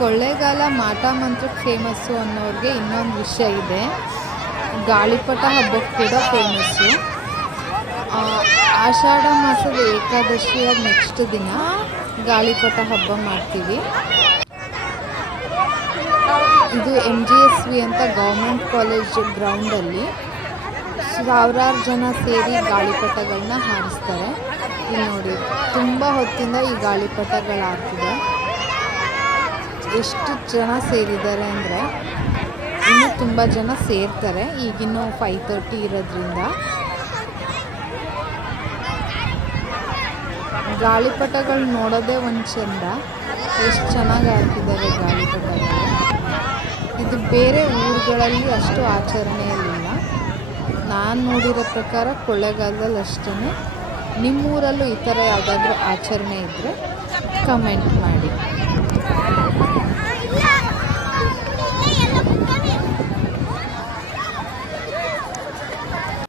ಕೊಳ್ಳೇಗಾಲ ಮಾಟ ಮಂತ್ರಕ್ಕೆ ಫೇಮಸ್ಸು ಅನ್ನೋರಿಗೆ ಇನ್ನೊಂದು ವಿಷಯ ಇದೆ. ಗಾಳಿಪಟ ಹಬ್ಬಕ್ಕೆ ಕೂಡ ಫೇಮಸ್ಸು. ಆಷಾಢ ಮಾಸದ ಏಕಾದಶಿಯ ನೆಕ್ಸ್ಟ್ ದಿನ ಗಾಳಿಪಟ ಹಬ್ಬ ಮಾಡ್ತೀವಿ. ಇದು MGSV ಅಂತ ಗೌರ್ಮೆಂಟ್ ಕಾಲೇಜ್ ಗ್ರೌಂಡಲ್ಲಿ ಸಾವಿರಾರು ಜನ ಸೇರಿ ಗಾಳಿಪಟಗಳನ್ನ ಹಾರಿಸ್ತಾರೆ. ಇಲ್ಲಿ ನೋಡಿ, ತುಂಬ ಹೊತ್ತಿಂದ ಈ ಗಾಳಿಪಟಗಳಾಗ್ತಿದೆ. ಎಷ್ಟು ಜನ ಸೇರಿದ್ದಾರೆ ಅಂದರೆ ಇನ್ನೂ ತುಂಬ ಜನ ಸೇರ್ತಾರೆ. ಈಗಿನ್ನೂ 5:30 ಇರೋದ್ರಿಂದ ಗಾಳಿಪಟಗಳು ನೋಡೋದೇ ಒಂದು ಚೆಂದ. ಎಷ್ಟು ಚೆನ್ನಾಗಿ ಹಾಕಿದ್ದಾರೆ ಗಾಳಿಪಟಗಳು. ಇದು ಬೇರೆ ಊರುಗಳಲ್ಲಿ ಅಷ್ಟು ಆಚರಣೆಯಲ್ಲಿಲ್ಲ. ನಾನು ನೋಡಿರೋ ಪ್ರಕಾರ ಕೊಳ್ಳೇಗಾಲದಲ್ಲಿ ಅಷ್ಟೇ. ನಿಮ್ಮೂರಲ್ಲೂ ಈ ಥರ ಯಾವುದಾದ್ರೂ ಆಚರಣೆ ಇದ್ದರೆ ಕಮೆಂಟ್ ಮಾಡಿ.